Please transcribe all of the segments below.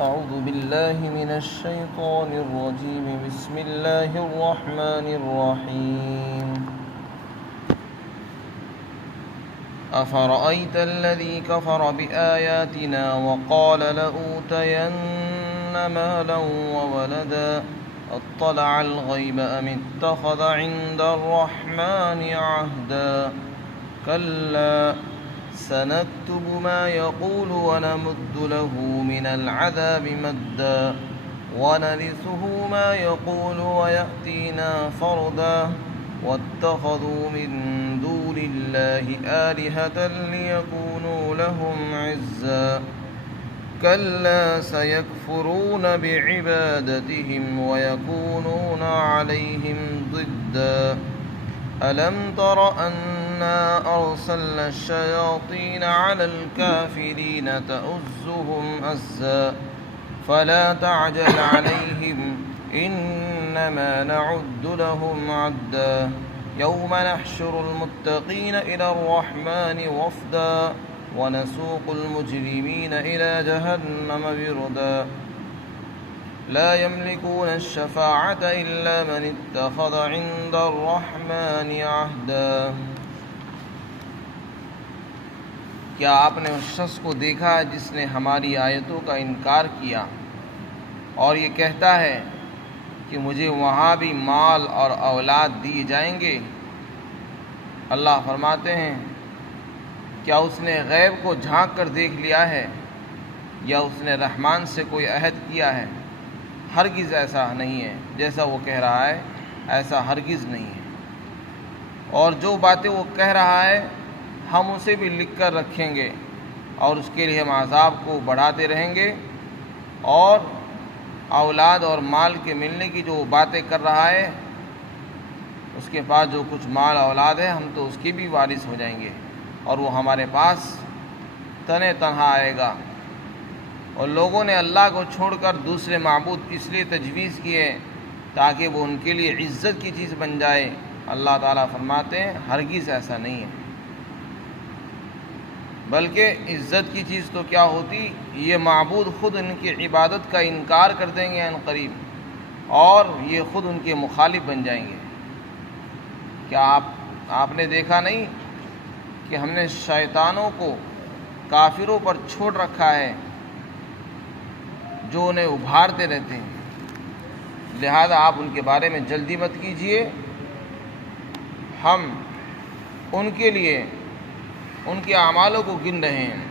أعوذ بالله من الشيطان الرجيم بسم الله الرحمن الرحيم أفرأيت الذي كفر بآياتنا وقال لأوتين مالا وولدا أطلع الغيب أم اتخذ عند الرحمن عهدا كلا سنكتب ما يقول ونمد له من العذاب مدا ونرثه ما يقول ويأتينا فردا واتخذوا من دون الله آلهة ليكونوا لهم عزا كلا سيكفرون بعبادتهم ويكونون عليهم ضدا ألم تر أنا أرسلنا الشياطين على الكافرين تؤزهم أزا فلا تعجل عليهم إنما نعد لهم عدا يوم نحشر المتقين إلى الرحمن وفدا ونسوق المجرمين إلى جهنم بردا لا يملكون الشفاعة إلا من اتخذ عند الرحمن عهدا۔ کیا آپ نے اس شخص کو دیکھا جس نے ہماری آیتوں کا انکار کیا اور یہ کہتا ہے کہ مجھے وہاں بھی مال اور اولاد دیے جائیں گے؟ اللہ فرماتے ہیں، کیا اس نے غیب کو جھانک کر دیکھ لیا ہے یا اس نے رحمان سے کوئی عہد کیا ہے؟ ہرگز ایسا نہیں ہے، جیسا وہ کہہ رہا ہے ایسا ہرگز نہیں ہے۔ اور جو باتیں وہ کہہ رہا ہے ہم اسے بھی لکھ کر رکھیں گے اور اس کے لیے ہم عذاب کو بڑھاتے رہیں گے، اور اولاد اور مال کے ملنے کی جو باتیں کر رہا ہے، اس کے پاس جو کچھ مال اولاد ہے ہم تو اس کی بھی وارث ہو جائیں گے اور وہ ہمارے پاس تنے تنہا آئے گا۔ اور لوگوں نے اللہ کو چھوڑ کر دوسرے معبود اس لیے تجویز کیے تاکہ وہ ان کے لیے عزت کی چیز بن جائے۔ اللہ تعالیٰ فرماتے ہیں ہرگز ایسا نہیں ہے، بلکہ عزت کی چیز تو کیا ہوتی، یہ معبود خود ان کی عبادت کا انکار کر دیں گے عنقریب، اور یہ خود ان کے مخالف بن جائیں گے۔ کیا آپ نے دیکھا نہیں کہ ہم نے شیطانوں کو کافروں پر چھوڑ رکھا ہے جو انہیں ابھارتے رہتے ہیں، لہذا آپ ان کے بارے میں جلدی مت کیجیے۔ ہم ان کے لیے ان کے اعمالوں کو گن رہے ہیں،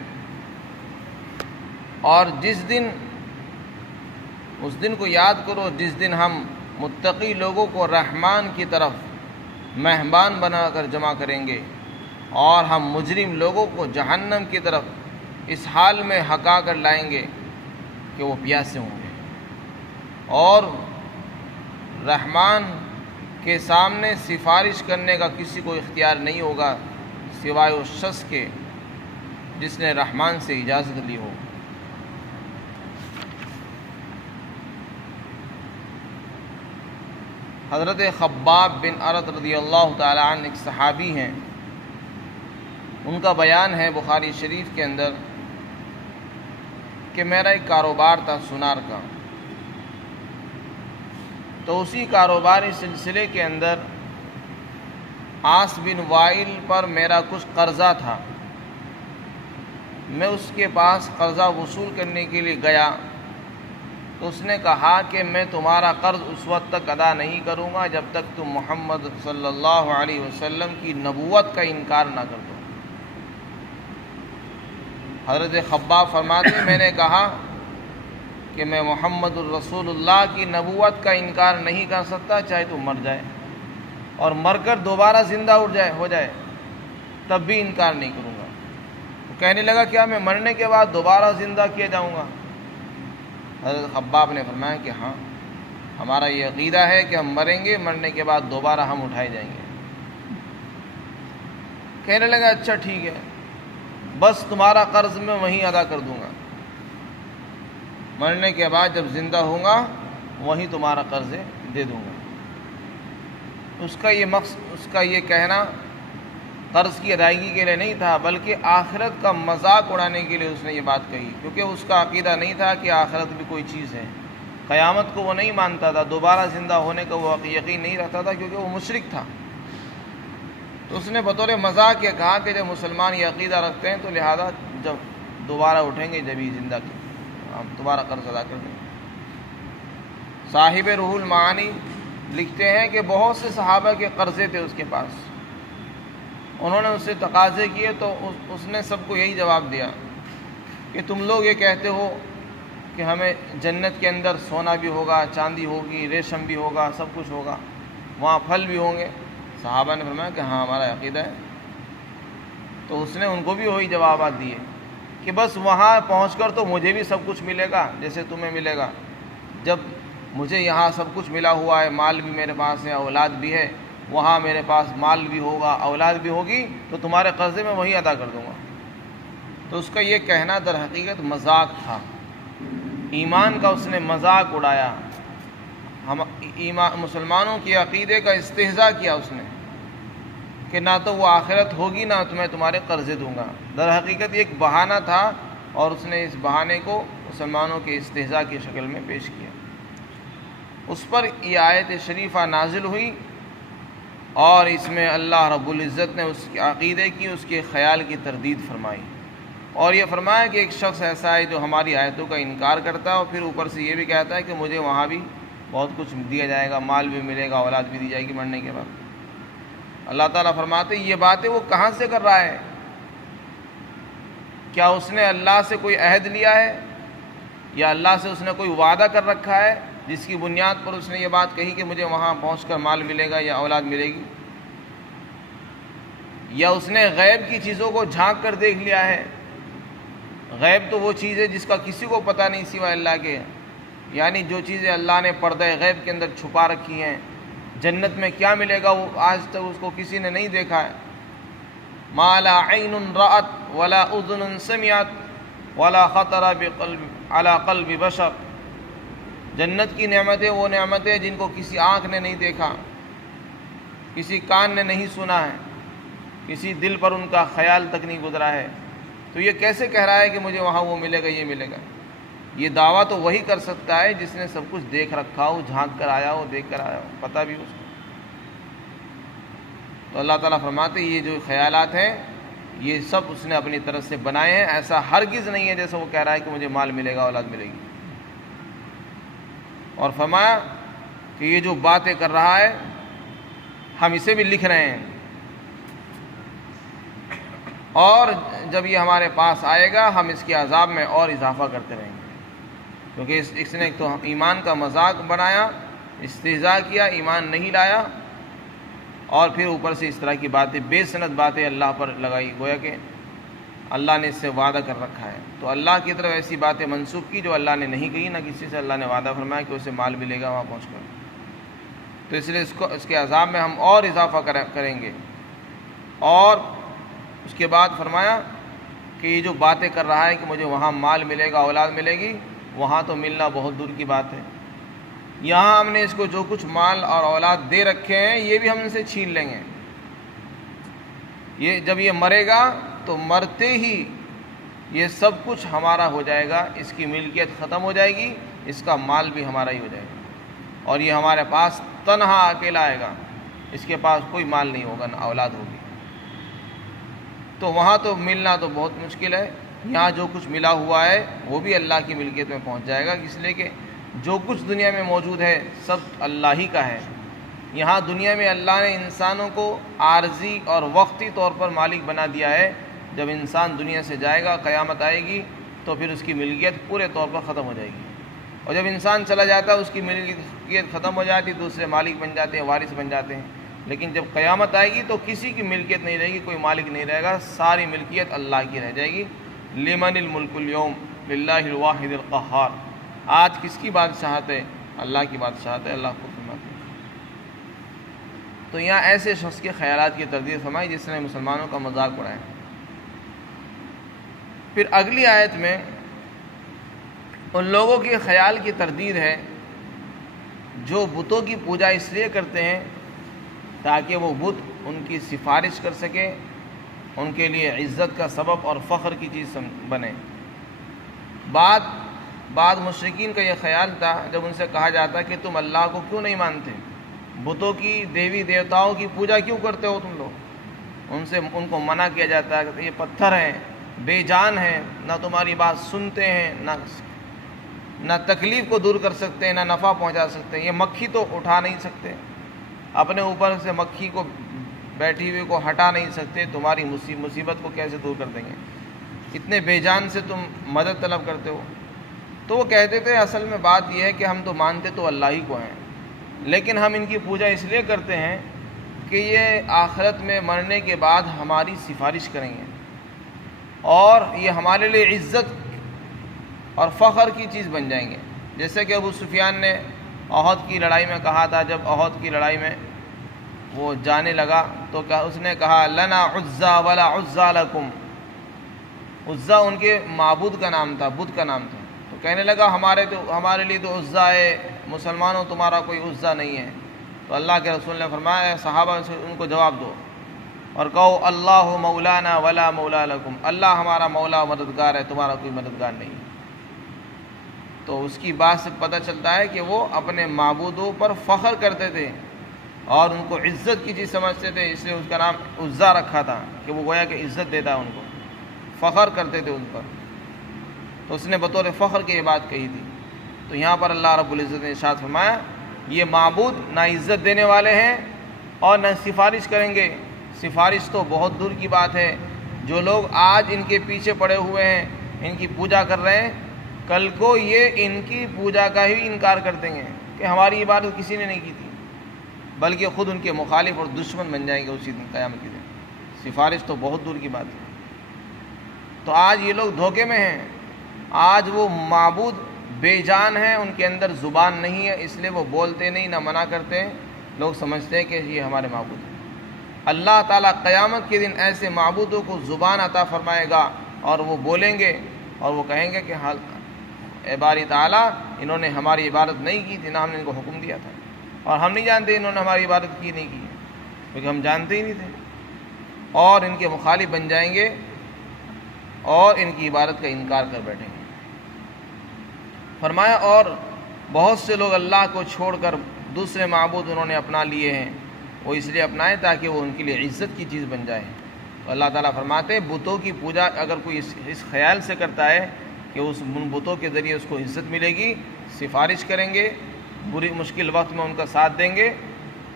اور اس دن کو یاد کرو جس دن ہم متقی لوگوں کو رحمان کی طرف مہمان بنا کر جمع کریں گے اور ہم مجرم لوگوں کو جہنم کی طرف اس حال میں ہکا کر لائیں گے کہ وہ پیاسے ہوں گے، اور رحمان کے سامنے سفارش کرنے کا کسی کو اختیار نہیں ہوگا سوائے اس شخص کے جس نے رحمان سے اجازت لی ہو۔ حضرت خباب بن ارت رضی اللہ تعالی عنہ ایک صحابی ہیں، ان کا بیان ہے بخاری شریف کے اندر کہ میرا ایک کاروبار تھا سونار کا، تو اسی کاروباری سلسلے کے اندر عاص بن وائل پر میرا کچھ قرضہ تھا۔ میں اس کے پاس قرضہ وصول کرنے کے لیے گیا تو اس نے کہا کہ میں تمہارا قرض اس وقت تک ادا نہیں کروں گا جب تک تم محمد صلی اللہ علیہ وسلم کی نبوت کا انکار نہ کر دو۔ حضرت خباب فرماتے ہیں میں نے کہا کہ میں محمد الرسول اللہ کی نبوت کا انکار نہیں کر سکتا چاہے تو مر جائے، اور مر کر دوبارہ زندہ ہو جائے تب بھی انکار نہیں کروں گا۔ وہ کہنے لگا کیا میں مرنے کے بعد دوبارہ زندہ کیا جاؤں گا؟ حضرت خباب نے فرمایا کہ ہاں، ہمارا یہ عقیدہ ہے کہ ہم مریں گے، مرنے کے بعد دوبارہ ہم اٹھائے جائیں گے۔ کہنے لگا اچھا ٹھیک ہے، بس تمہارا قرض میں وہیں ادا کر دوں گا، مرنے کے بعد جب زندہ ہوں گا وہیں تمہارا قرض دے دوں گا۔ اس کا یہ کہنا قرض کی ادائیگی کے لیے نہیں تھا، بلکہ آخرت کا مذاق اڑانے کے لیے اس نے یہ بات کہی، کیونکہ اس کا عقیدہ نہیں تھا کہ آخرت بھی کوئی چیز ہے، قیامت کو وہ نہیں مانتا تھا، دوبارہ زندہ ہونے کا وہ یقین نہیں رکھتا تھا، کیونکہ وہ مشرک تھا۔ تو اس نے بطور مذاق یہ کہا کہ جب مسلمان یہ عقیدہ رکھتے ہیں تو لہذا جب دوبارہ اٹھیں گے جب یہ زندہ ہم دوبارہ قرض ادا کر دیں گے۔ صاحب روح المعانی لکھتے ہیں کہ بہت سے صحابہ کے قرضے تھے اس کے پاس، انہوں نے اس سے تقاضے کیے تو اس نے سب کو یہی جواب دیا کہ تم لوگ یہ کہتے ہو کہ ہمیں جنت کے اندر سونا بھی ہوگا، چاندی ہوگی، ریشم بھی ہوگا، سب کچھ ہوگا، وہاں پھل بھی ہوں گے۔ صحابہ نے فرمایا کہ ہاں ہمارا عقیدہ ہے۔ تو اس نے ان کو بھی وہی جوابات دیے کہ بس وہاں پہنچ کر تو مجھے بھی سب کچھ ملے گا جیسے تمہیں ملے گا، جب مجھے یہاں سب کچھ ملا ہوا ہے، مال بھی میرے پاس ہے، اولاد بھی ہے، وہاں میرے پاس مال بھی ہوگا، اولاد بھی ہوگی، تو تمہارے قرضے میں وہی ادا کر دوں گا۔ تو اس کا یہ کہنا در حقیقت مذاق تھا، ایمان کا اس نے مذاق اڑایا، مسلمانوں کے عقیدے کا استہزاء کیا اس نے کہ نہ تو وہ آخرت ہوگی نہ میں تمہارے قرضے دوں گا۔ در حقیقت یہ ایک بہانہ تھا اور اس نے اس بہانے کو مسلمانوں کے استہزاء کی شکل میں پیش کیا۔ اس پر یہ آیت شریفہ نازل ہوئی اور اس میں اللہ رب العزت نے اس کے عقیدے کی، اس کے خیال کی تردید فرمائی، اور یہ فرمایا کہ ایک شخص ایسا ہے جو ہماری آیتوں کا انکار کرتا ہے اور پھر اوپر سے یہ بھی کہتا ہے کہ مجھے وہاں بھی بہت کچھ دیا جائے گا، مال بھی ملے گا، اولاد بھی دی جائے گی مرنے کے بعد۔ اللہ تعالیٰ فرماتے ہیں یہ باتیں وہ کہاں سے کر رہا ہے؟ کیا اس نے اللہ سے کوئی عہد لیا ہے یا اللہ سے اس نے کوئی وعدہ کر رکھا ہے جس کی بنیاد پر اس نے یہ بات کہی کہ مجھے وہاں پہنچ کر مال ملے گا یا اولاد ملے گی؟ یا اس نے غیب کی چیزوں کو جھانک کر دیکھ لیا ہے؟ غیب تو وہ چیز ہے جس کا کسی کو پتہ نہیں سوائے اللہ کے، یعنی جو چیزیں اللہ نے پردہ غیب کے اندر چھپا رکھی ہیں، جنت میں کیا ملے گا وہ آج تک اس کو کسی نے نہیں دیکھا ہے۔ ما لا عین رأت ولا اذن سمعت ولا خطر على قلب بشر۔ جنت کی نعمتیں وہ نعمتیں جن کو کسی آنکھ نے نہیں دیکھا، کسی کان نے نہیں سنا ہے، کسی دل پر ان کا خیال تک نہیں گزرا ہے، تو یہ کیسے کہہ رہا ہے کہ مجھے وہاں وہ ملے گا یہ ملے گا؟ یہ دعویٰ تو وہی کر سکتا ہے جس نے سب کچھ دیکھ رکھا ہو، جھانک کر آیا ہو، دیکھ کر آیا ہو، پتہ بھی اس کو۔ تو اللہ تعالیٰ فرماتے یہ جو خیالات ہیں یہ سب اس نے اپنی طرف سے بنائے ہیں، ایسا ہرگز نہیں ہے جیسا وہ کہہ رہا ہے کہ مجھے مال ملے گا، اولاد ملے گی۔ اور فرمایا کہ یہ جو باتیں کر رہا ہے ہم اسے بھی لکھ رہے ہیں، اور جب یہ ہمارے پاس آئے گا ہم اس کے عذاب میں اور اضافہ کرتے رہیں گے، کیونکہ اس نے ایک تو ایمان کا مذاق بنایا، استہزاء کیا، ایمان نہیں لایا، اور پھر اوپر سے اس طرح کی باتیں، بے سند باتیں اللہ پر لگائی، گویا کہ اللہ نے اس سے وعدہ کر رکھا ہے۔ تو اللہ کی طرف ایسی باتیں منسوخ کی جو اللہ نے نہیں کہی، نہ کسی سے اللہ نے وعدہ فرمایا کہ اسے مال ملے گا وہاں پہنچ کر۔ تو اس لیے اس کے عذاب میں ہم اور اضافہ کریں گے۔ اور اس کے بعد فرمایا کہ یہ جو باتیں کر رہا ہے کہ مجھے وہاں مال ملے گا، اولاد ملے گی، وہاں تو ملنا بہت دور کی بات ہے، یہاں ہم نے اس کو جو کچھ مال اور اولاد دے رکھے ہیں یہ بھی ہم ان سے چھین لیں گے۔ یہ جب یہ مرے گا تو مرتے ہی یہ سب کچھ ہمارا ہو جائے گا، اس کی ملکیت ختم ہو جائے گی، اس کا مال بھی ہمارا ہی ہو جائے گا، اور یہ ہمارے پاس تنہا اکیلا آئے گا، اس کے پاس کوئی مال نہیں ہوگا، نہ اولاد ہوگی۔ تو وہاں تو ملنا تو بہت مشکل ہے، یہاں جو کچھ ملا ہوا ہے وہ بھی اللہ کی ملکیت میں پہنچ جائے گا، اس لیے کہ جو کچھ دنیا میں موجود ہے سب اللہ ہی کا ہے۔ یہاں دنیا میں اللہ نے انسانوں کو عارضی اور وقتی طور پر مالک بنا دیا ہے، جب انسان دنیا سے جائے گا، قیامت آئے گی تو پھر اس کی ملکیت پورے طور پر ختم ہو جائے گی، اور جب انسان چلا جاتا ہے اس کی ملکیت ختم ہو جاتی، دوسرے مالک بن جاتے ہیں، وارث بن جاتے ہیں، لیکن جب قیامت آئے گی تو کسی کی ملکیت نہیں رہے گی، کوئی مالک نہیں رہے گا، ساری ملکیت اللہ کی رہ جائے گی۔ لمن الملک اليوم للہ الواحد القہار۔ آج کس کی بادشاہت ہے؟ اللہ کی بادشاہت ہے، اللہ خود فرماتے ہیں۔ تو یہاں ایسے شخص کے خیالات کی تردید فرمائی جس نے مسلمانوں کا مذاق اڑایا۔ پھر اگلی آیت میں ان لوگوں کے خیال کی تردید ہے جو بتوں کی پوجا اس لیے کرتے ہیں تاکہ وہ بت ان کی سفارش کر سکے ان کے لیے عزت کا سبب اور فخر کی چیز بنے۔ بعد مشرکین کا یہ خیال تھا جب ان سے کہا جاتا کہ تم اللہ کو کیوں نہیں مانتے، بتوں کی دیوی دیوتاؤں کی پوجا کیوں کرتے ہو تم لوگ، ان کو منع کیا جاتا ہے کہ یہ پتھر ہیں، بے جان ہیں، نہ تمہاری بات سنتے ہیں، نہ تکلیف کو دور کر سکتے ہیں، نہ نفع پہنچا سکتے ہیں، یہ مکھی تو اٹھا نہیں سکتے، اپنے اوپر سے مکھی کو بیٹھی ہوئی کو ہٹا نہیں سکتے، تمہاری مصیبت کو کیسے دور کر دیں گے، اتنے بے جان سے تم مدد طلب کرتے ہو۔ تو وہ کہتے تھے اصل میں بات یہ ہے کہ ہم تو مانتے تو اللہ ہی کو ہیں، لیکن ہم ان کی پوجا اس لیے کرتے ہیں کہ یہ آخرت میں مرنے کے بعد ہماری سفارش کریں گے اور یہ ہمارے لیے عزت اور فخر کی چیز بن جائیں گے۔ جیسے کہ ابو سفیان نے احد کی لڑائی میں کہا تھا، جب احد کی لڑائی میں وہ جانے لگا تو اس نے کہا لنا عزا ولا عزا لکم، عزا ان کے معبود کا نام تھا، بدھ کا نام تھا، تو کہنے لگا ہمارے لیے تو عزا ہے، مسلمانوں تمہارا کوئی عزا نہیں ہے۔ تو اللہ کے رسول نے فرمایا صحابہ سے ان کو جواب دو اور کہو اللہ مولانا ولا مولا لکم، اللہ ہمارا مولا مددگار ہے، تمہارا کوئی مددگار نہیں ہے۔ تو اس کی بات سے پتہ چلتا ہے کہ وہ اپنے معبودوں پر فخر کرتے تھے اور ان کو عزت کی چیز سمجھتے تھے، اس لیے اس کا نام عزا رکھا تھا کہ وہ گویا کہ عزت دیتا ہے ان کو، فخر کرتے تھے ان پر، تو اس نے بطور فخر کی یہ بات کہی تھی۔ تو یہاں پر اللہ رب العزت نے ارشاد فرمایا یہ معبود نہ عزت دینے والے ہیں اور نہ سفارش کریں گے، سفارش تو بہت دور کی بات ہے۔ جو لوگ آج ان کے پیچھے پڑے ہوئے ہیں، ان کی پوجا کر رہے ہیں، کل کو یہ ان کی پوجا کا ہی انکار کر دیں گے کہ ہماری عبادت کسی نے نہیں کی تھی، بلکہ خود ان کے مخالف اور دشمن بن جائیں گے اسی دن قیامت کے دن۔ سفارش تو بہت دور کی بات ہے۔ تو آج یہ لوگ دھوکے میں ہیں، آج وہ معبود بے جان ہیں، ان کے اندر زبان نہیں ہے، اس لیے وہ بولتے نہیں، نہ منع کرتے ہیں، لوگ سمجھتے ہیں کہ یہ ہمارے معبود ہیں۔ اللہ تعالیٰ قیامت کے دن ایسے معبودوں کو زبان عطا فرمائے گا اور وہ بولیں گے اور وہ کہیں گے کہ اے باری تعالیٰ انہوں نے ہماری عبادت نہیں کی تھی، نہ ہم نے ان کو حکم دیا تھا، اور ہم نہیں جانتے انہوں نے ہماری عبادت کی نہیں کی ہے، کیونکہ ہم جانتے ہی نہیں تھے، اور ان کے مخالف بن جائیں گے اور ان کی عبادت کا انکار کر بیٹھیں گے۔ فرمایا اور بہت سے لوگ اللہ کو چھوڑ کر دوسرے معبود انہوں نے اپنا لیے ہیں، وہ اس لیے اپنائے تاکہ وہ ان کے لیے عزت کی چیز بن جائے۔ تو اللہ تعالیٰ فرماتے ہیں بتوں کی پوجا اگر کوئی اس خیال سے کرتا ہے کہ اس بتوں کے ذریعے اس کو عزت ملے گی، سفارش کریں گے، بری مشکل وقت میں ان کا ساتھ دیں گے،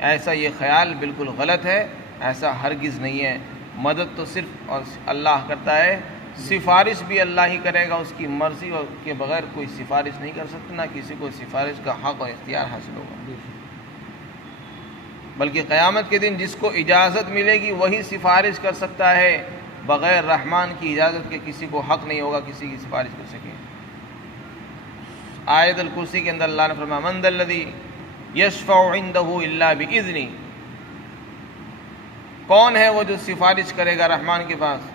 ایسا یہ خیال بالکل غلط ہے، ایسا ہرگز نہیں ہے۔ مدد تو صرف اللہ کرتا ہے، سفارش بھی اللہ ہی کرے گا، اس کی مرضی اور کے بغیر کوئی سفارش نہیں کر سکتا، نہ کسی کو سفارش کا حق اور اختیار حاصل ہوگا، بلکہ قیامت کے دن جس کو اجازت ملے گی وہی سفارش کر سکتا ہے، بغیر رحمان کی اجازت کے کسی کو حق نہیں ہوگا کسی کی سفارش کر سکے۔ آیت الکرسی کے اندر اللہ نے فرمایا من ذا الذی یشفع عنده الا باذنہ، کون ہے وہ جو سفارش کرے گا رحمان کے پاس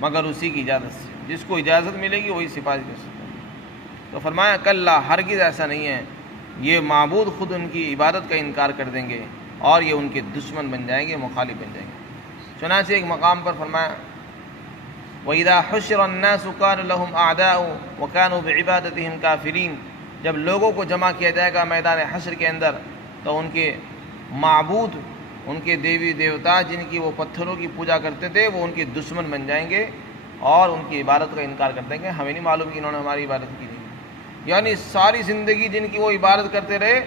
مگر اسی کی اجازت سے، جس کو اجازت ملے گی وہی سفارش کر سکتا ہے۔ تو فرمایا کلا، ہرگز ایسا نہیں ہے، یہ معبود خود ان کی عبادت کا انکار کر دیں گے اور یہ ان کے دشمن بن جائیں گے، مخالف بن جائیں گے۔ چنانچہ ایک مقام پر فرمایا وَإِذَا حُشِرَ النَّاسُ كَانُوا لَهُمْ أَعْدَاءُ وَكَانُوا بِعِبَادَتِهِمْ كَافِرِينَ، جب لوگوں کو جمع کیا جائے گا میدان حشر کے اندر تو ان کے معبود، ان کے دیوی دیوتا جن کی وہ پتھروں کی پوجا کرتے تھے وہ ان کے دشمن بن جائیں گے اور ان کی عبادت کا انکار کر دیں گے، ہمیں نہیں معلوم کہ انہوں نے ہماری عبادت کی نہیں، یعنی ساری زندگی جن کی وہ عبادت کرتے رہے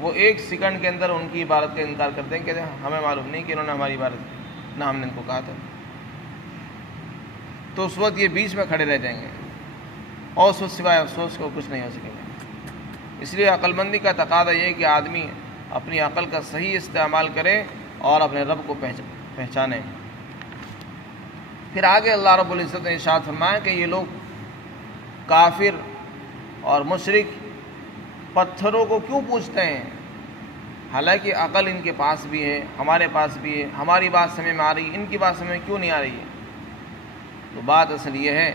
وہ ایک سیکنڈ کے اندر ان کی عبادت کا انکار کر دیں گے، ہمیں معلوم نہیں کہ انہوں نے ہماری عبادت کی، نہ ہم نے ان کو کہا تھا۔ تو اس وقت یہ بیچ میں کھڑے رہ جائیں گے اور اس وقت سوائے افسوس کو کچھ نہیں ہو سکے گا۔ اس لیے عقل مندی کا تقاضا یہ ہے کہ آدمی اپنی عقل کا صحیح استعمال کرے اور اپنے رب کو پہچانے۔ پھر آگے اللہ رب العزت نے ارشاد فرمایا کہ یہ لوگ کافر اور مشرک پتھروں کو کیوں پوجتے ہیں، حالانکہ عقل ان کے پاس بھی ہے، ہمارے پاس بھی ہے، ہماری بات سمجھ میں آ رہی ہے، ان کی بات سمجھ میں کیوں نہیں آ رہی ہے؟ تو بات اصل یہ ہے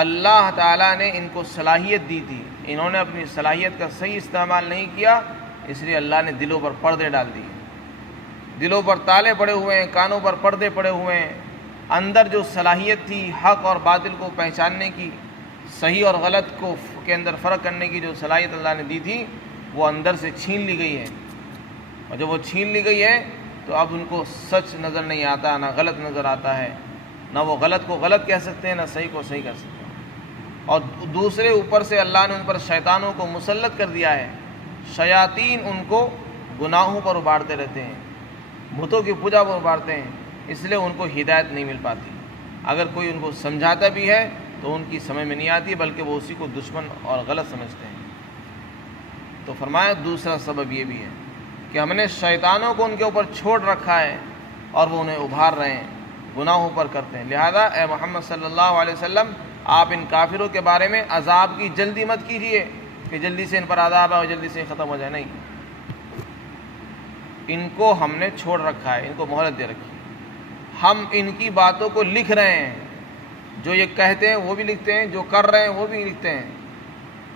اللہ تعالیٰ نے ان کو صلاحیت دی تھی، انہوں نے اپنی صلاحیت کا صحیح استعمال نہیں کیا، اس لیے اللہ نے دلوں پر پردے ڈال دیے۔ دلوں پر تالے پڑے ہوئے ہیں، کانوں پر پردے پڑے ہوئے ہیں، اندر جو صلاحیت تھی حق اور باطل کو پہچاننے کی، صحیح اور غلط کے اندر فرق کرنے کی جو صلاحیت اللہ نے دی تھی وہ اندر سے چھین لی گئی ہے، اور جب وہ چھین لی گئی ہے تو اب ان کو سچ نظر نہیں آتا، نہ غلط نظر آتا ہے، نہ وہ غلط کو غلط کہہ سکتے ہیں، نہ صحیح کو صحیح کہہ سکتے ہیں۔ اور دوسرے اوپر سے اللہ نے ان پر شیطانوں کو مسلط کر دیا ہے، شیاطین ان کو گناہوں پر ابھارتے رہتے ہیں، بتوں کی پوجا پر ابھارتے ہیں، اس لیے ان کو ہدایت نہیں مل پاتی۔ اگر کوئی ان کو سمجھاتا بھی ہے تو ان کی سمجھ میں نہیں آتی، بلکہ وہ اسی کو دشمن اور غلط سمجھتے ہیں۔ تو فرمایا دوسرا سبب یہ بھی ہے کہ ہم نے شیطانوں کو ان کے اوپر چھوڑ رکھا ہے اور وہ انہیں ابھار رہے ہیں، گناہوں پر کرتے ہیں۔ لہذا اے محمد صلی اللہ علیہ وسلم، آپ ان کافروں کے بارے میں عذاب کی جلدی مت کیجیے کہ جلدی سے ان پر عذاب آئے اور جلدی سے ختم ہو جائے، نہیں، ان کو ہم نے چھوڑ رکھا ہے، ان کو مہلت دے رکھی ہے۔ ہم ان کی باتوں کو لکھ رہے ہیں، جو یہ کہتے ہیں وہ بھی لکھتے ہیں، جو کر رہے ہیں وہ بھی لکھتے ہیں۔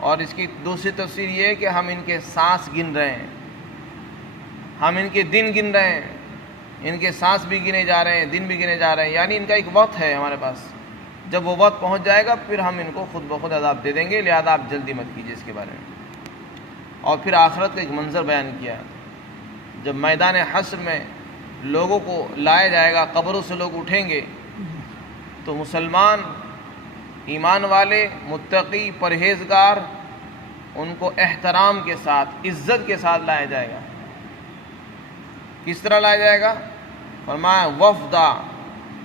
اور اس کی دوسری تفسیر یہ ہے کہ ہم ان کے سانس گن رہے ہیں، ہم ان کے دن گن رہے ہیں، ان کے سانس بھی گنے جا رہے ہیں، دن بھی گنے جا رہے ہیں، یعنی ان کا ایک وقت ہے ہمارے پاس، جب وہ وقت پہنچ جائے گا پھر ہم ان کو خود بخود عذاب دے دیں گے، لہذا آپ جلدی مت کیجیے اس کے بارے میں۔ اور پھر آخرت کا ایک منظر بیان کیا، جب میدان حشر میں لوگوں کو لایا جائے گا، قبروں سے لوگ اٹھیں گے، تو مسلمان، ایمان والے، متقی، پرہیزگار، ان کو احترام کے ساتھ، عزت کے ساتھ لایا جائے گا۔ کس طرح لایا جائے گا؟ فرمایا وفدا،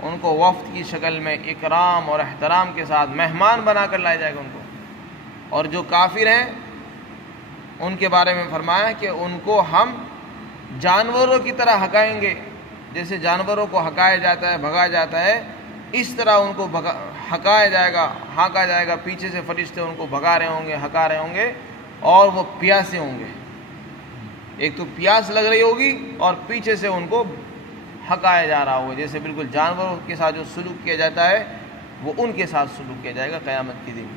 ان کو وفد کی شکل میں اکرام اور احترام کے ساتھ مہمان بنا کر لایا جائے گا ان کو۔ اور جو کافر ہیں ان کے بارے میں فرمایا کہ ان کو ہم جانوروں کی طرح ہکائیں گے، جیسے جانوروں کو ہکایا جاتا ہے، بھگایا جاتا ہے، اس طرح ان کو ہکایا جائے گا، ہانکا جائے گا، پیچھے سے فرشتے ان کو بھگا رہے ہوں گے، ہکا رہے ہوں گے، اور وہ پیاسے ہوں گے۔ ایک تو پیاس لگ رہی ہوگی اور پیچھے سے ان کو ہکایا جا رہا ہوگا، جیسے بالکل جانوروں کے ساتھ جو سلوک کیا جاتا ہے وہ ان کے ساتھ سلوک کیا جائے گا قیامت کے دن۔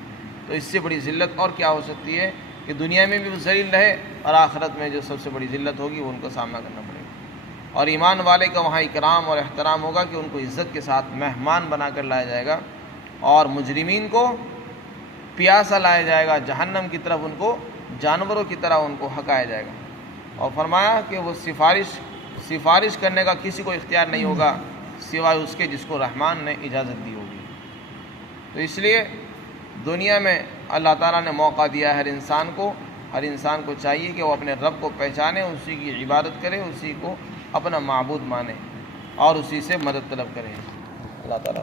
تو اس سے بڑی ذلت اور کیا ہو سکتی ہے کہ دنیا میں بھی وہ ذلیل رہے، اور آخرت میں جو سب سے بڑی ذلت ہوگی وہ ان کو سامنا کرنا پڑے گا۔ اور ایمان والے کا وہاں اکرام اور احترام ہوگا کہ ان کو عزت کے ساتھ مہمان بنا کر لایا جائے گا، اور مجرمین کو پیاسا لایا جائے گا جہنم کی طرف، ان کو جانوروں کی طرح ان کو ہکایا جائے گا۔ اور فرمایا کہ وہ سفارش کرنے کا کسی کو اختیار نہیں ہوگا سوائے اس کے جس کو رحمان نے اجازت دی ہوگی۔ تو اس لیے دنیا میں اللہ تعالیٰ نے موقع دیا ہے ہر انسان کو چاہیے کہ وہ اپنے رب کو پہچانے، اسی کی عبادت کرے، اسی کو اپنا معبود مانے اور اسی سے مدد طلب کرے۔ اللہ تعالیٰ